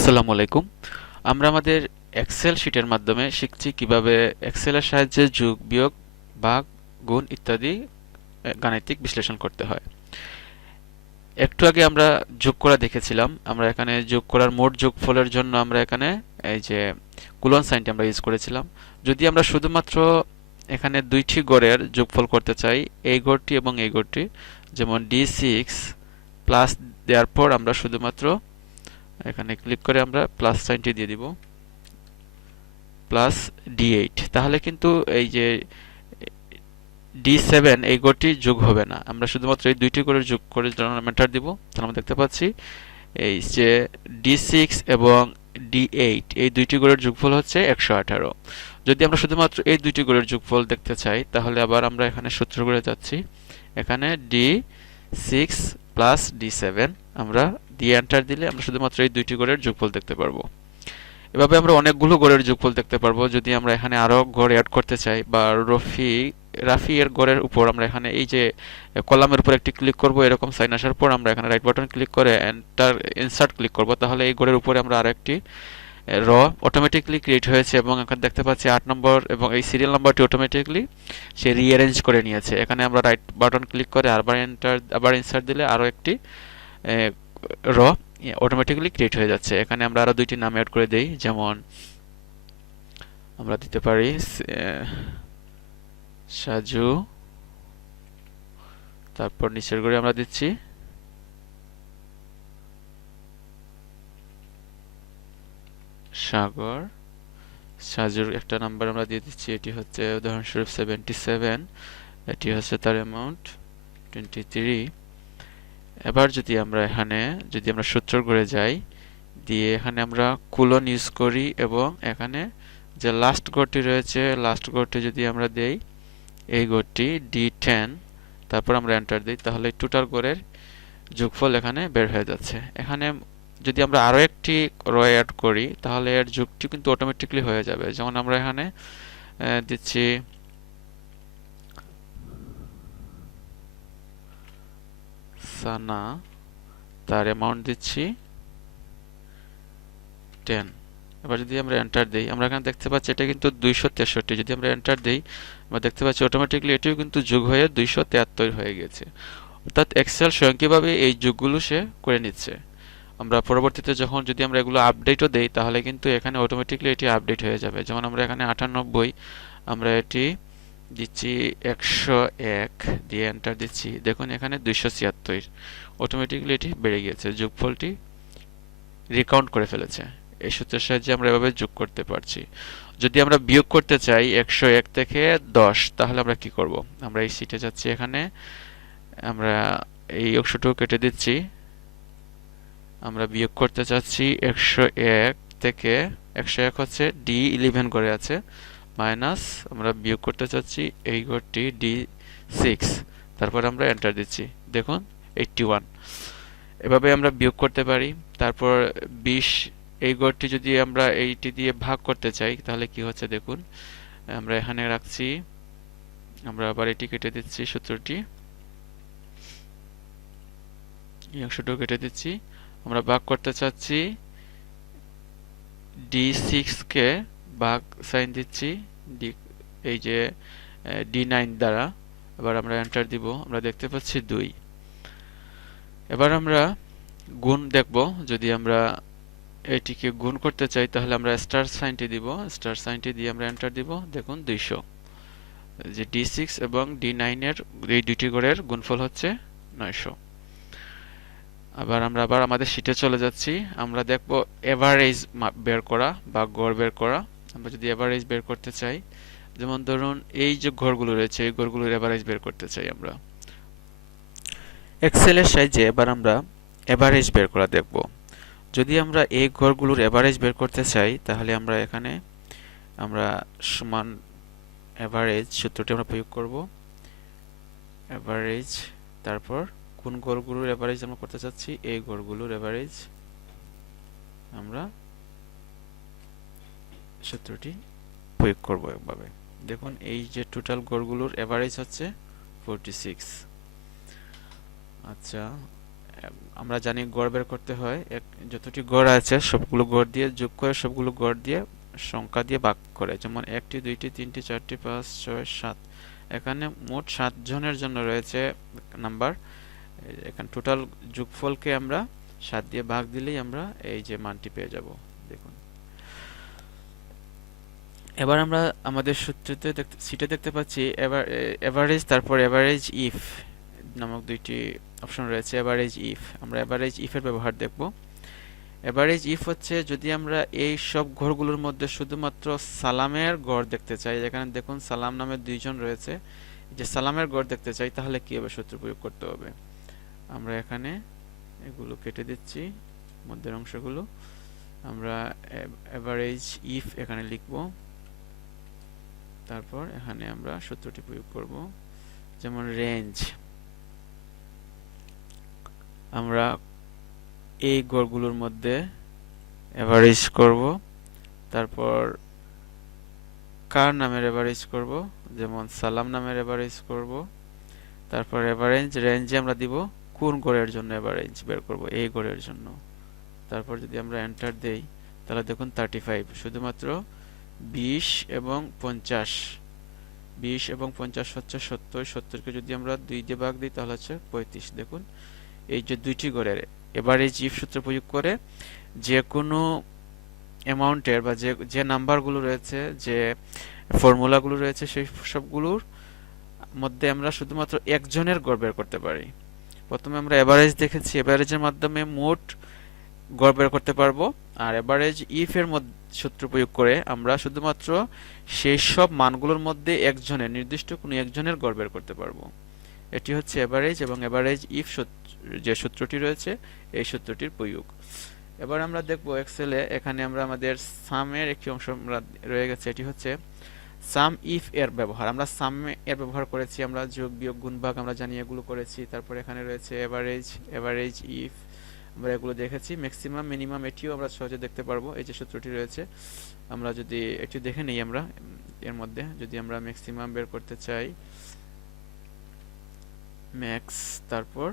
আসসালামু আলাইকুম। আমরা আমাদের এক্সেল শিটের মাধ্যমে শিখছি কীভাবে এক্সেলের সাহায্যে যোগ, বিয়োগ, ভাগ, গুণ ইত্যাদি গাণিতিক বিশ্লেষণ করতে হয়। একটু আগে আমরা যোগ করা দেখেছিলাম। আমরা এখানে যোগ করার মোট যোগফলের জন্য আমরা এখানে এই যে কুলন সাইনটি আমরা ইউজ করেছিলাম। যদি আমরা শুধুমাত্র এখানে দুইটি গড়ের যোগফল করতে চাই, এই গড়টি এবং এই গড়টি, যেমন ডি সিক্স প্লাস দেওয়ার পর আমরা শুধুমাত্র এখানে ক্লিক করে আমরা প্লাস সাইনটি দিয়ে দিব। প্লাস ডি এইট তাহলে কিন্তু এই যে ডি সেভেন এই গড়টি যোগ হবে না। আমরা শুধুমাত্র এই দুইটি করে যোগ করে ডেনোমিনেটর দিব। তাহলে আমরা দেখতে পাচ্ছি, এই যে ডি সিক্স এবং ডি এইট এই দুইটি গড়ের যোগফল হচ্ছে একশো আঠারো। যদি আমরা শুধুমাত্র এই দুইটি গড়ের যোগফল দেখতে চাই, তাহলে আবার আমরা এখানে সূত্র করে যাচ্ছি। এখানে D six plus D seven আমরা দিয়ে এন্টার দিলে আমরা শুধুমাত্র এই দুইটি গড়ের যোগফল দেখতে পারব। এভাবে আমরা অনেকগুলো গড়ের যোগফল দেখতে পারব। যদি আমরা এখানে আরও গড় অ্যাড করতে চাই বা রফি, রাফি এর গড়ের উপর আমরা এখানে এই যে কলামের উপর একটি ক্লিক করব, এরকম সাইন আসার পর আমরা এখানে রাইট বাটন ক্লিক করে এন্টার ইনসার্ট ক্লিক করব। তাহলে এই গড়ের উপরে আমরা আরও একটি র অটোমেটিকলি ক্রিয়েট হয়েছে এবং এখানে দেখতে পাচ্ছি আট নম্বর এবং এই সিরিয়াল নাম্বারটি অটোমেটিকলি সে রিঅ্যারেঞ্জ করে নিয়েছে। এখানে আমরা রাইট বাটন ক্লিক করে আবার এন্টার আবার ইনসার্ট দিলে আরও একটি র অটোমেটিক্যালি ক্রিয়েট হয়ে যাচ্ছে। এখানে আমরা আরও দুইটি নাম অ্যাড করে দেই, যেমন আমরা দিতে পারি সাজু, তারপর নিচের আমরা দিচ্ছি, সাগর, সাজুর একটা নাম্বার আমরা দিয়ে দিচ্ছি, এটি হচ্ছে উদাহরণস্বরূপ সেভেন্টি সেভেন এটি হচ্ছে তার অ্যামাউন্ট টোয়েন্টি থ্রি এবার যদি আমরা এখানে, যদি আমরা সূত্র করে যাই, দিয়ে এখানে আমরা কুলন ইউজ করি এবং এখানে যে লাস্ট গড়টি রয়েছে লাস্ট গড়টি যদি আমরা দেই, এই গড়টি ডি টেন তারপর আমরা এন্টার দিই, তাহলে টোটাল গড়ের যোগফল এখানে বের হয়ে যাচ্ছে। এখানে যদি আমরা আরও একটি র অ্যাড করি, তাহলে এর যুগটি কিন্তু অটোমেটিকলি হয়ে যাবে। যেমন আমরা এখানে দিচ্ছি সানা তার অ্যামাউন্ট দিচ্ছি টেন এবার যদি আমরা এন্টার দিই, আমরা এখানে দেখতে পাচ্ছি এটা কিন্তু দুইশো তেষট্টি। যদি আমরা এন্টার দিই, আমরা দেখতে পাচ্ছি অটোমেটিকলি এটিও কিন্তু যোগ হয়ে দুইশো তেহাত্তর হয়ে গেছে। অর্থাৎ এক্সেল স্বয়ংক্রিয়ভাবে এই যোগগুলো সে করে নিচ্ছে? আমরা পরবর্তীতে যখন যদি আমরা এগুলো আপডেটও দেই, তাহলে কিন্তু এখানে অটোমেটিকলি এটি আপডেট হয়ে যাবে। যেমন আমরা এখানে আটানব্বই, আমরা এটি দিচ্ছি একশো এক দিয়ে এন্টার দিচ্ছি। দেখুন, এখানে দুইশো ছিয়াত্তর। অটোমেটিকলি এটি বেড়ে গিয়েছে। যোগফলটি রিকাউন্ট করে ফেলেছে। এই সূত্রের সাহায্যে আমরা এভাবে যোগ করতে পারছি। যদি আমরা বিয়োগ করতে চাই একশো এক থেকে দশ, তাহলে আমরা কি করব? আমরা এই সিটে যাচ্ছি এখানে। আমরা এই অংশটুকু কেটে দিচ্ছি। আমরা বিয়োগ করতে চাচ্ছি একশো এক থেকে, একশো এক হচ্ছে ডি ইলেভেন করে আছে। মাইনাস আমরা বিয়োগ করতে চাচ্ছি, এই ঘরটি ডি সিক্স তারপর আমরা এন্টার দিচ্ছি। দেখুন এইটটি ওয়ান এভাবে আমরা বিয়োগ করতে পারি। তারপর বিশ, এই গড়টি যদি আমরা এইটি দিয়ে ভাগ করতে চাই, তাহলে কি হচ্ছে দেখুন, আমরা এখানে রাখছি, আমরা আবার এটি কেটে দিচ্ছি সূত্রটি। এই অংশটুকু কেটে দিচ্ছি। আমরা ভাগ করতে চাচ্ছি ডি সিক্স কে ভাগ সাইন দিচ্ছি। এই যে ডি নাইন দ্বারা, এবার আমরা এন্টার দিব, আমরা দেখতে পাচ্ছি দুই। এবার আমরা গুণ দেখব, যদি আমরা এটিকে গুণ করতে চাই, তাহলে আমরা স্টার সাইনটি দিব স্টার সাইনটি দিয়ে আমরা এন্টার দিব, দেখুন দুইশো। যে ডি সিক্স এবং ডি নাইনের এই দুইটি গড়ের গুণফল হচ্ছে নয়শো। আবার আমরা আবার আমাদের শিটে চলে যাচ্ছি, আমরা দেখব এভারেজ বের করা বা গড় বের করা। আমরা যদি এভারেজ বের করতে চাই, যেমন ধরুন এই যে ঘরগুলো রয়েছে, এই ঘরগুলোর এভারেজ বের করতে চাই আমরা। এক্সেলের সাহায্যে এবার আমরা এভারেজ বের করা দেখব। যদি আমরা এই ঘরগুলোর এভারেজ বের করতে চাই, তাহলে আমরা এখানে আমরা সমান এভারেজ সূত্রটি আমরা প্রয়োগ করব। এভারেজ তারপর কোন ঘরগুলোর এভারেজ আমরা করতে চাচ্ছি, এই ঘরগুলোর এভারেজ আমরা সূত্রটি প্রয়োগ করব একভাবে। দেখুন, এই যে টোটাল গড়গুলোর এভারেজ হচ্ছে ফোরটি সিক্স আচ্ছা আমরা জানি গড় বের করতে হয়। এক, যতটি গড় আছে, সবগুলো গড় দিয়ে যোগ করে সবগুলো গড় দিয়ে সংখ্যা দিয়ে ভাগ করে। যেমন একটি, দুইটি, তিনটি, চারটি, পাঁচ, ছয়, সাত। এখানে মোট সাত জনের জন্য রয়েছে নাম্বার এখানে টোটাল যোগফলকে আমরা সাত দিয়ে ভাগ দিলেই আমরা এই যে মানটি পেয়ে যাব দেখুন এবার আমরা আমাদের সূত্রতে সিটে দেখতে পাচ্ছি এভারেজ তারপর এভারেজ ইফ নামক দুইটি অপশন রয়েছে এভারেজ ইফ আমরা এভারেজ ইফের ব্যবহার দেখব। এভারেজ ইফ হচ্ছে যদি আমরা এই সব ঘরগুলোর মধ্যে শুধুমাত্র সালামের গড় দেখতে চাই এখানে দেখুন সালাম নামে দুইজন রয়েছে, যে সালামের গড় দেখতে চাই, তাহলে কি হবে? সূত্র প্রয়োগ করতে হবে। আমরা এখানে এগুলো কেটে দিচ্ছি, মধ্যের অংশগুলো। আমরা এভারেজ ইফ এখানে লিখব। তারপর এখানে আমরা সূত্রটি প্রয়োগ করব। যেমন রেঞ্জ আমরা এই গড়গুলোর মধ্যে এভারেজ করব। তারপর কার নামের এভারেজ করব? যেমন সালাম নামের এভারেজ করব। তারপর এভারেজ রেঞ্জে আমরা দিব কোন গড়ের জন্য এভারেজ বের করব, এই গড়ের জন্য। তারপর যদি আমরা এন্টার দেই, তাহলে দেখুন থার্টি ফাইভ শুধুমাত্র বিশ এবং পঞ্চাশ। বিশ এবং পঞ্চাশ হচ্ছে সত্তর। সত্তরকে যদি আমরা দুই দিয়ে ভাগ দিই, তাহলে হচ্ছে পঁয়ত্রিশ। দেখুন, এই যে দুইটি গড়ের এভারেজ ইফ সূত্র প্রয়োগ করে যে কোনো অ্যামাউন্টের বা যে যে নাম্বারগুলো রয়েছে, যে ফর্মুলাগুলো রয়েছে, সেই সবগুলোর মধ্যে আমরা শুধুমাত্র একজনের গড় বের করতে পারি। প্রথমে আমরা এভারেজ দেখেছি। এভারেজের মাধ্যমে মোট গড় বের করতে পারব। আর এভারেজ ইফ এর সূত্র প্রয়োগ করে আমরা শুধুমাত্র সেই সব মানগুলোর মধ্যে একজনের, নির্দিষ্ট কোনো একজনের গড় বের করতে পারব। এটি হচ্ছে এভারেজ এবং এভারেজ ইফ যে সূত্রটি রয়েছে, এই সূত্রটির প্রয়োগ। এবার আমরা দেখব এক্সেলে এখানে আমরা আমাদের সামের একটি অংশ আমরা রয়ে গেছে, এটি হচ্ছে সাম ইফ এর ব্যবহার। আমরা সাম এর ব্যবহার করেছি, আমরা যোগ, বিয়োগ গুণ ভাগ আমরা জানি, এগুলো করেছি। তারপর এখানে রয়েছে এভারেজ এভারেজ ইফ আমরা এগুলো দেখেছি। ম্যাক্সিমাম মিনিমাম এটিও আমরা সহজে দেখতে পারব। এই যে সূত্রটি রয়েছে, আমরা যদি এটি দেখে নিই আমরা এর মধ্যে, যদি আমরা ম্যাক্সিমাম বের করতে চাই ম্যাক্স তারপর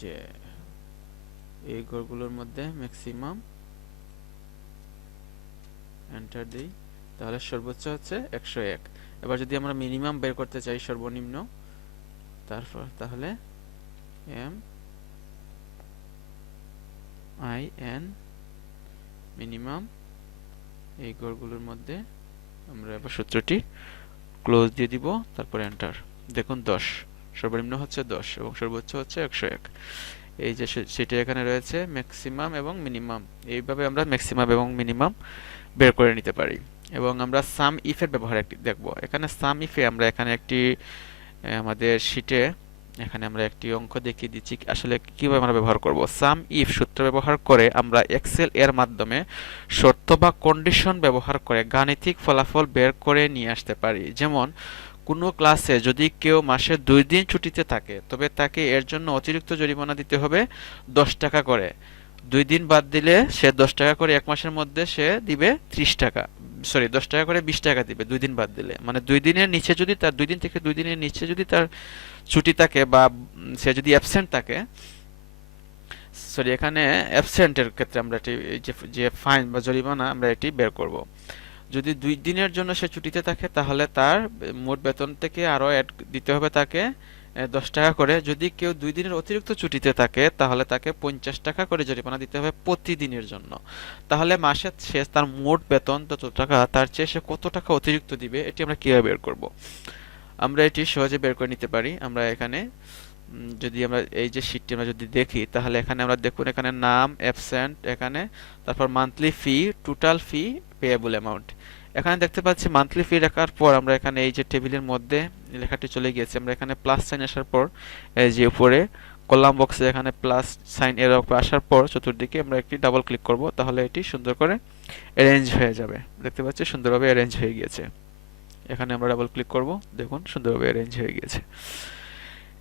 যে এই ঘরগুলোর মধ্যে ম্যাক্সিমাম এন্টার দিই, তাহলে সর্বোচ্চ হচ্ছে একশো এক। এবার যদি আমরা মিনিমাম বের করতে চাই সর্বনিম্ন, তারপর, তাহলে এম আই এন মিনিমাম। এই ঘরগুলোর মধ্যে আমরা এবার সূত্রটি ক্লোজ দিয়ে দিব, তারপর এন্টার। দেখুন, দশ। সর্বনিম্ন হচ্ছে দশ এবং সর্বোচ্চ হচ্ছে একশো এক। এই যে সেটা এখানে রয়েছে, ম্যাক্সিমাম এবং মিনিমাম। এইভাবে আমরা ম্যাক্সিমাম এবং মিনিমাম বের করে নিতে পারি। এবং আমরা সাম ইফের ব্যবহার একটি দেখব। এখানে সাম ইফে আমরা এখানে একটি আমাদের শিটে এখানে আমরা একটি অঙ্ক দেখিয়ে দিচ্ছি আসলে কীভাবে আমরা ব্যবহার করব। সাম ইফ সূত্র ব্যবহার করে আমরা এক্সেল এর মাধ্যমে শর্ত বা কন্ডিশন ব্যবহার করে গাণিতিক ফলাফল বের করে নিয়ে আসতে পারি। যেমন, কোনো ক্লাসে যদি কেউ মাসে দুই দিন ছুটিতে থাকে, তবে তাকে এর জন্য অতিরিক্ত জরিমানা দিতে হবে দশ টাকা করে। দুই দিন বাদ দিলে সে দশ টাকা করে এক মাসের মধ্যে সে দিবে ত্রিশ টাকা। সরি, দশ টাকা করে বিশ টাকা দিবে দুই দিন বাদ দিলে। মানে দুই দিনের নিচে যদি তার, দুই দিন থেকে দুই দিনের নিচে যদি তার ছুটি থাকে বা সে যদি অ্যাবসেন্ট থাকে সরি এখানে অ্যাবসেন্টের ক্ষেত্রে আমরা এটি যে ফাইন বা জরিমানা আমরা এটি বের করব। যদি দুই দিনের জন্য সে ছুটিতে থাকে, তাহলে তার মোট বেতন থেকে আরও অ্যাড দিতে হবে তাকে দশ টাকা করে। যদি কেউ দুই দিনের অতিরিক্ত ছুটিতে থাকে, তাহলে তাকে পঞ্চাশ টাকা করে জরিমানা দিতে হবে প্রতিদিনের জন্য। তাহলে মাসে সে তার মোট বেতন তত টাকা তার চেয়ে সে কত টাকা অতিরিক্ত দিবে, এটি আমরা কীভাবে বের করব? আমরা এটি সহজে বের করে নিতে পারি। আমরা এখানে যদি আমরা এই যে শীটটি আমরা যদি দেখি, তাহলে এখানে আমরা দেখুন এখানে নাম অ্যাবসেন্ট এখানে, তারপর monthly fee total fee payable amount এখানে দেখতে পাচ্ছি মান্থলি ফি রাখার পর আমরা এখানে এই যে টেবিলের মধ্যে লেখাটি চলে গিয়েছে। আমরা এখানে প্লাস সাইন আসার পর, এই যে উপরে কলাম বক্সে এখানে প্লাস সাইন এর আসার পর চতুর্দিকে আমরা একটি ডাবল ক্লিক করব। তাহলে এটি সুন্দর করে অ্যারেঞ্জ হয়ে যাবে। দেখতে পাচ্ছি সুন্দরভাবে অ্যারেঞ্জ হয়ে গিয়েছে। এখানে আমরা ডাবল ক্লিক করব। দেখুন, সুন্দরভাবে অ্যারেঞ্জ হয়ে গিয়েছে।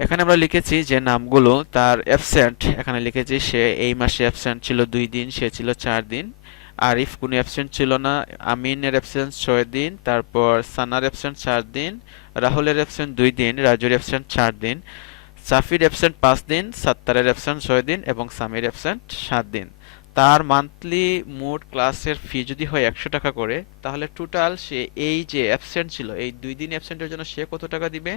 এখানে আমরা লিখেছি যে নামগুলো, তার অ্যাবসেন্ট এখানে লিখেছি সে এই মাসে অ্যাবসেন্ট ছিল দুই দিন, সে ছিল চার দিন। আরিফ কোনো অ্যাবসেন্ট ছিল না, আমিনের অ্যাবসেন্ট ছয় দিন, তারপর সানার অ্যাবসেন্ট চার দিন, রাহুলের অ্যাবসেন্ট দুই দিন, রাজুর অ্যাবসেন্ট চার দিন, সাফির অ্যাবসেন্ট পাঁচ দিন, সাত্তারের অ্যাবসেন্ট ছয় দিন এবং সামির অ্যাবসেন্ট সাত দিন। তার মান্থলি মোট ক্লাসের ফি যদি হয় একশো টাকা করে, তাহলে টোটাল সে এই যে অ্যাবসেন্ট ছিল, এই দুই দিন অ্যাবসেন্টের জন্য সে কত টাকা দিবে?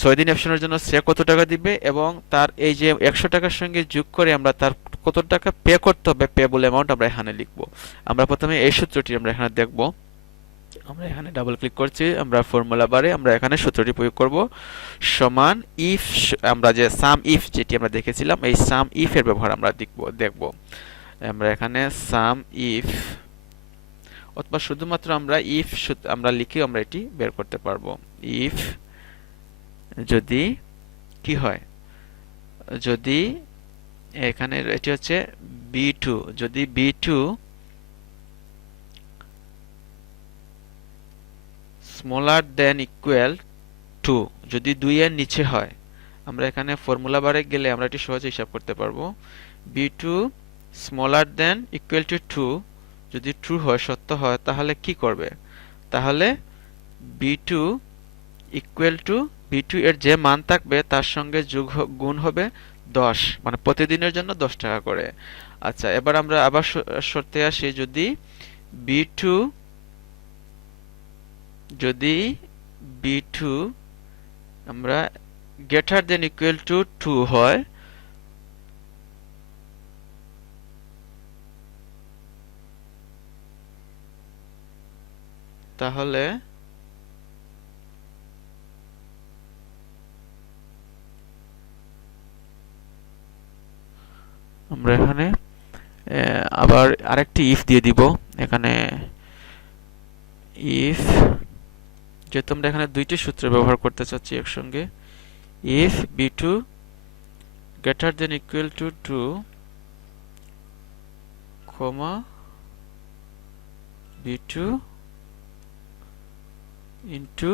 ছয় দিন অ্যাবসেন্টের জন্য সে কত টাকা দিবে? এবং তার এই যে একশো টাকার সঙ্গে যোগ করে আমরা তার কত টাকা পে করতে হবে? পেবল অ্যামাউন্ট আমরা এখানে লিখব। আমরা প্রথমে এই সূত্রটি আমরা এখানে দেখব। আমরা এখানে ডাবল ক্লিক করছি, আমরা ফর্মুলা বারে আমরা এখানে সূত্রটি প্রয়োগ করব। সমান ইফ আমরা যে সাম ইফ যেটি আমরা দেখেছিলাম, এই সাম ইফ এর ব্যবহার আমরা দেখব দেখব। আমরা এখানে সাম ইফ অথবা শুধুমাত্র আমরা ইফ আমরা লিখে আমরা এটি বের করতে পারব। ইফ যদি, কি হয়? যদি এখানে এটি হচ্ছে বি টু যদি B two smaller than equal to যদি দুই এর নিচে হয়, আমরা এখানে ফর্মুলা বারে গেলে আমরা এটি সহজে হিসাব করতে পারব। B two smaller than equal to two যদি ট্রু হয়, সত্য হয়, তাহলে কি করবে? তাহলে B two equal to B two এর যে মান থাকবে, তার সঙ্গে যোগ গুণ হবে দশ মানে প্রতিদিনের জন্য দশ টাকা করে। আচ্ছা এবার আমরা আবার শর্তে আসি। যদি বি টু যদি বি টু আমরা greater than equal to two হয়, তাহলে আমরা এখানে আবার আরেকটি ইফ দিয়ে দিব। এখানে ইফ যেহেতু আমরা এখানে দুইটি সূত্র ব্যবহার করতে চাচ্ছি একসঙ্গে। If B two greater than equal to two comma B two into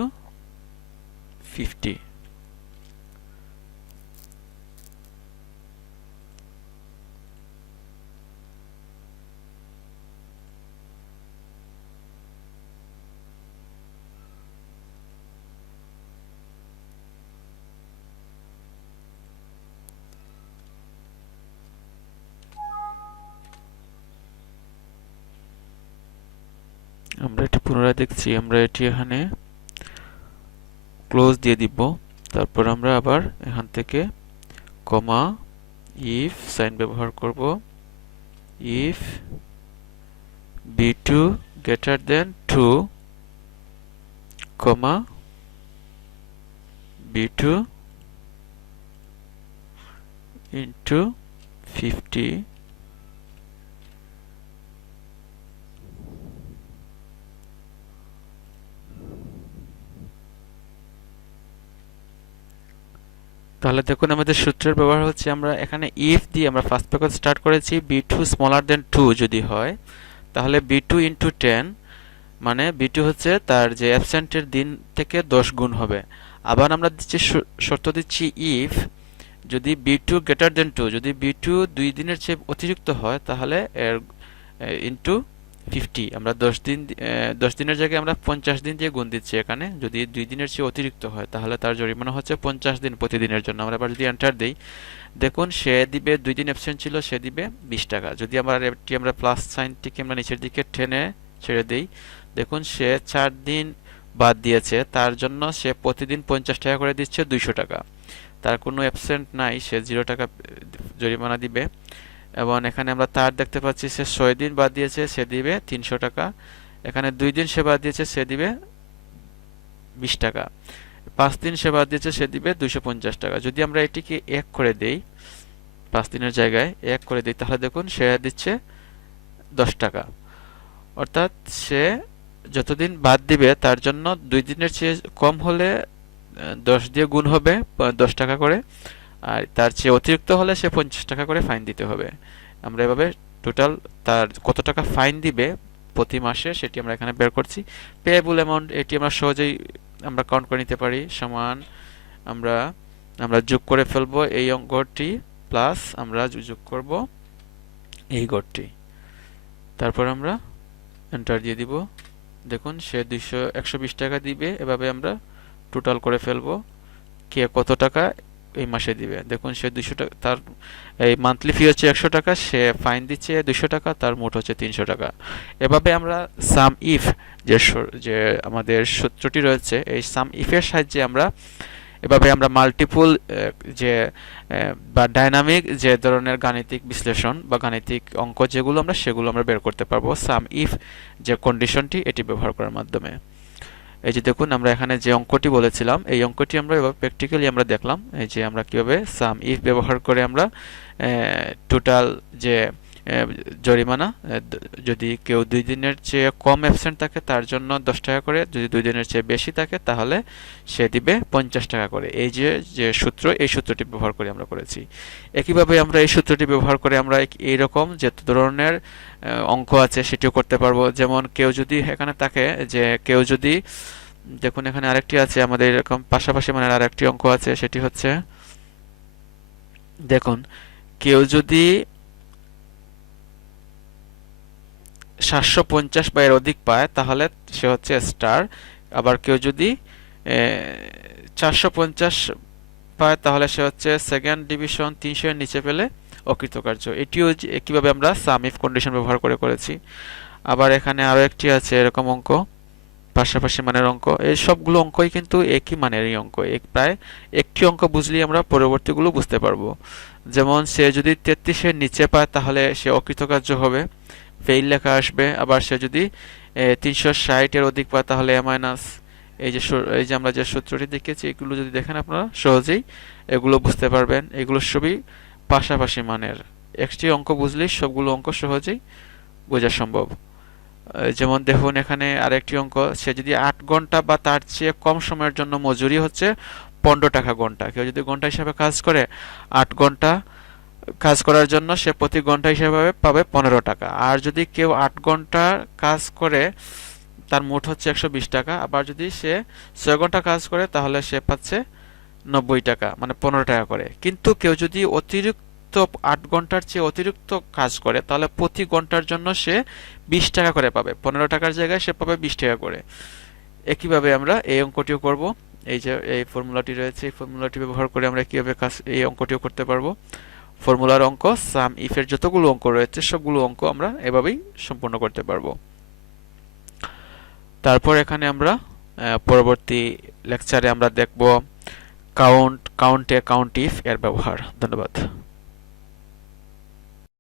fifty আমরা এটি পুনরায় দেখছি, আমরা এটি এখানে ক্লোজ দিয়ে দিব। তারপর আমরা আবার এখান থেকে কমা ইফ সাইন ব্যবহার করব। If B two greater than two comma B two into fifty তাহলে দেখুন আমাদের সূত্রের ব্যবহার হচ্ছে আমরা এখানে ইফ দিয়ে আমরা ফার্স্ট প্যাকেজ স্টার্ট করেছি B two smaller than two যদি হয়, তাহলে বি টু ইন্টু টেন মানে বি টু হচ্ছে তার যে অ্যাবসেন্টের দিন থেকে দশ গুণ হবে। আবার আমরা দিচ্ছি শর্ত দিচ্ছি ইফ যদি B two greater than two যদি বি টু দুই দিনের চেয়ে অতিরিক্ত হয়, তাহলে এর ইন্টু ফিফটি আমরা দশ দিন দশ দিনের জায়গায় আমরা পঞ্চাশ দিন দিয়ে গুণ দিচ্ছি এখানে। যদি দুই দিনের চেয়ে অতিরিক্ত হয়, তাহলে তার জরিমানা হচ্ছে পঞ্চাশ দিন প্রতিদিনের জন্য। আমরা এবার যদি এন্টার দিই, দেখুন সে দিবে, দুই দিন অ্যাবসেন্ট ছিল, সে দিবে বিশ টাকা। যদি আমরা এটি আমরা প্লাস সাইনটিকে আমরা নিচের দিকে টেনে ছেড়ে দিই, দেখুন সে চার দিন বাদ দিয়েছে। তার জন্য সে প্রতিদিন পঞ্চাশ টাকা করে দিচ্ছে দুইশো টাকা। তার কোনো অ্যাবসেন্ট নাই, সে জিরো টাকা জরিমানা দিবে। এবং এখানে আমরা তার দেখতে পাচ্ছি, সে ছয় দিন বাদ দিয়েছে, সে দিবে তিনশো টাকা। এখানে দুই দিন সে বাদ দিয়েছে, সে দিবে বিশ টাকা। পাঁচ দিন সে বাদ দিয়েছে, সে দিবে দুইশো পঞ্চাশ টাকা। যদি আমরা এটিকে এক করে দেই, পাঁচ দিনের জায়গায় এক করে দিই, তাহলে দেখুন, সে দিচ্ছে দশ টাকা। অর্থাৎ সে যতদিন বাদ দিবে, তার জন্য দুই দিনের চেয়ে কম হলে দশ দিয়ে গুণ হবে দশ টাকা করে। আর তার চেয়ে অতিরিক্ত হলে সে পঞ্চাশ টাকা করে ফাইন দিতে হবে। আমরা এভাবে টোটাল তার কত টাকা ফাইন দিবে প্রতি মাসে সেটি আমরা এখানে বের করছি। পেয়েবল অ্যামাউন্ট এটি আমরা সহজেই আমরা কাউন্ট করে নিতে পারি সমান আমরা আমরা যোগ করে ফেলব এই অঙ্কটি প্লাস আমরা যোগ করব এই গড়টি। তারপর আমরা এন্টার দিয়ে দিব। দেখুন সে দুইশো একশো টাকা দিবে। এভাবে আমরা টোটাল করে ফেলব। কে কত টাকা এই মাসে দিবে। দেখুন, সে দুশো টাকা, তার এই মান্থলি ফি হচ্ছে একশো টাকা, সে ফাইন দিচ্ছে দুশো টাকা, তার মোট হচ্ছে তিনশো টাকা। এভাবে আমরা সাম ইফ যে যে আমাদের সূত্রটি রয়েছে, এই সাম ইফের সাহায্যে আমরা এভাবে আমরা মাল্টিপুল যে বা ডাইনামিক যে ধরনের গাণিতিক বিশ্লেষণ বা গাণিতিক অঙ্ক যেগুলো আমরা, সেগুলো আমরা বের করতে পারব। সাম ইফ যে কন্ডিশনটি এটি ব্যবহার করার মাধ্যমে। এই যে দেখুন, আমরা এখানে যে অঙ্কটি বলেছিলাম, এই অঙ্কটি আমরা এবার প্র্যাকটিক্যালি আমরা দেখলাম, এই যে আমরা কীভাবে সাম ইফ ব্যবহার করে আমরা টোটাল যে জরিমানা যদি কেউ দুই দিনের চেয়ে কম অ্যাবসেন্ট থাকে, তার জন্য দশ টাকা করে, যদি দুই দিনের চেয়ে বেশি থাকে, তাহলে সে দিবে পঞ্চাশ টাকা করে। এই যে যে সূত্র, এই সূত্রটি ব্যবহার করে আমরা করেছি। একইভাবে আমরা এই সূত্রটি ব্যবহার করে আমরা এইরকম যে ধরনের অঙ্ক আছে, সেটিও করতে পারব। যেমন কেউ যদি এখানে থাকে যে কেউ যদি, দেখুন এখানে আরেকটি আছে, আমাদের এরকম পাশাপাশি মানে আরেকটি অঙ্ক আছে, সেটি হচ্ছে, দেখুন, কেউ যদি সাতশো পঞ্চাশ বা এর অধিক পায়, তাহলে সে হচ্ছে স্টার। আবার কেউ যদি চারশো পঞ্চাশ পায়, তাহলে সে হচ্ছে সেকেন্ড ডিভিশন তিনশো এর নিচে পেলে অকৃতকার্য। এটিও কীভাবে আমরা সাম ইফ কন্ডিশন ব্যবহার করে করেছি। আবার এখানে আরও একটি আছে এরকম অঙ্ক, পাশাপাশি মানের অঙ্ক। এই সবগুলো অঙ্কই কিন্তু একই মানেরই অঙ্ক। এক প্রায় একটি অঙ্ক বুঝলেই আমরা পরবর্তীগুলো বুঝতে পারব। যেমন সে যদি তেত্রিশের নিচে পায় তাহলে সে অকৃতকার্য হবে ফেইল লেখা আসবে। আবার সে যদি তিনশো ষাটের অধিক পায় তাহলে এ মাইনাস এই যে এই যে আমরা যে সূত্রটি দেখেছি এগুলো যদি দেখেন আপনারা, সহজেই এগুলো বুঝতে পারবেন। এগুলো সবই পাশাপাশি মানের একটি অঙ্ক বুঝলেই সবগুলো অঙ্ক সহজেই বোঝা সম্ভব। যেমন দেখুন এখানে আরেকটি অঙ্ক, সে যদি আট ঘণ্টা বা তার চেয়ে কম সময়ের জন্য মজুরি হচ্ছে পনেরো টাকা ঘণ্টা। কেউ যদি ঘণ্টা হিসাবে কাজ করে, আট ঘণ্টা কাজ করার জন্য সে প্রতি ঘণ্টা হিসাবে পাবে পনেরো টাকা। আর যদি কেউ আট ঘণ্টা কাজ করে, তার মোট হচ্ছে একশো বিশ টাকা। আবার যদি সে ছয় ঘণ্টা কাজ করে, তাহলে সে পাচ্ছে নব্বই টাকা মানে পনেরো টাকা করে। কিন্তু কেউ যদি অতিরিক্ত আট ঘণ্টার চেয়ে অতিরিক্ত কাজ করে, তাহলে প্রতি ঘণ্টার জন্য সে বিশ টাকা করে পাবে। পনেরো টাকার জায়গায় সে পাবে বিশ টাকা করে। একইভাবে আমরা এই অঙ্কটিও করব। এই যে, এই ফর্মুলাটি রয়েছে, এই ফর্মুলাটি ব্যবহার করে আমরা কীভাবে কাজ, এই অঙ্কটিও করতে পারব। ফর্মুলার অঙ্ক, সাম, ইফের যতগুলো অঙ্ক রয়েছে, সবগুলো অঙ্ক আমরা এভাবেই সম্পূর্ণ করতে পারব। তারপর এখানে আমরা পরবর্তী লেকচারে আমরা দেখব কাউন্ট কাউন্টে কাউন্ট ইফ এর ব্যবহার। ধন্যবাদ।